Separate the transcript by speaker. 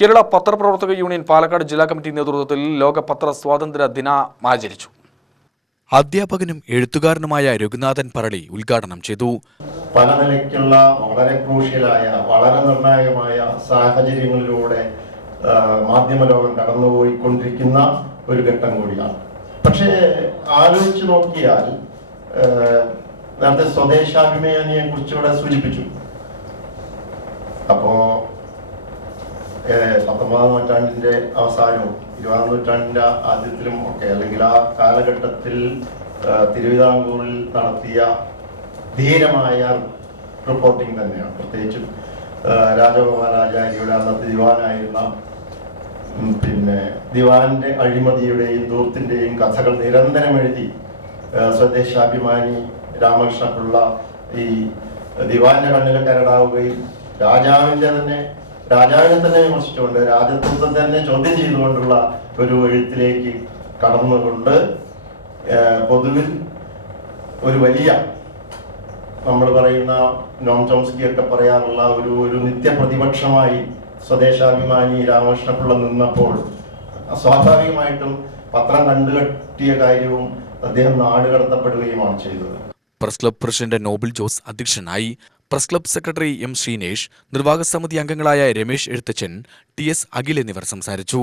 Speaker 1: കേരള പത്രപ്രവർത്തക യൂണിയൻ പാലക്കാട് ജില്ലാ കമ്മിറ്റി നേതൃത്വത്തിൽ ലോക പത്ര സ്വാതന്ത്ര്യ ദിനം ആചരിച്ചു.
Speaker 2: അധ്യാപകനും എഴുത്തുകാരനുമായ രഘുനാഥൻ പറളി ഉദ്ഘാടനം ചെയ്തു.
Speaker 3: പല നിലയ്ക്കുള്ള വളരെ ക്രൂഷ്യലായ വളരെ നിർണായകമായ സാഹചര്യങ്ങളിലൂടെ മാധ്യമ ലോകം കടന്നുപോയിക്കൊണ്ടിരിക്കുന്ന ഒരു ഘട്ടം കൂടിയാണ്. പക്ഷേ ആലോചിച്ചു നോക്കിയാൽ നേരത്തെ സ്വദേശാഭിമാനിയെ കുറിച്ചുകൂടെ സൂചിപ്പിച്ചു. അപ്പോ ഏഹ്, പത്തൊമ്പതാം നൂറ്റാണ്ടിന്റെ അവസാനവും ഇരുപതാം നൂറ്റാണ്ടിന്റെ ആദ്യത്തിലും ഒക്കെ അല്ലെങ്കിൽ ആ കാലഘട്ടത്തിൽ തിരുവിതാംകൂറിൽ നടത്തിയ ധീരമായ റിപ്പോർട്ടിംഗ് തന്നെയാണ്. പ്രത്യേകിച്ചും രാജഗോപാലാചാര്യയുടെ അന്നത്തെ ദിവാനായിരുന്ന പിന്നെ ദിവാന്റെ അഴിമതിയുടെയും ദൂർത്തിന്റെയും കഥകൾ നിരന്തരം എഴുതി സ്വദേശാഭിമാനി രാമകൃഷ്ണപിള്ള ഈ ദിവാന്റെ കണ്ണിൽ കരടാവുകയും രാജാവിന്റെ തന്നെ രാജാവിനെ തന്നെ വിമർശിച്ചുകൊണ്ട് രാജത്വത്തെ തന്നെ ചോദ്യം ചെയ്തുകൊണ്ടുള്ള ഒരു എഴുത്തിലേക്ക് കടന്നുകൊണ്ട് പൊതുവിൽ ഒരു വലിയ നമ്മൾ പറയുന്ന നോം ചോംസ്കി ഒക്കെ പറയാറുള്ള ഒരു ഒരു നിത്യപ്രതിപക്ഷമായി സ്വദേശാഭിമാനി രാമകൃഷ്ണപിള്ള നിന്നപ്പോൾ സ്വാഭാവികമായിട്ടും പത്രം കണ്ടുകെട്ടിയ കാര്യവും അദ്ദേഹം നാട് കടത്തപ്പെടുകയുമാണ് ചെയ്തത്.
Speaker 2: Press club president Noble Jose അധ്യക്ഷനായി press club secretary M Sreenesh നിർവാഹക സമിതി അംഗങ്ങളായ രമേശ് എഴുത്തച്ഛൻ ടി എസ് അഖിൽ എന്നിവർ സംസാരിച്ചു.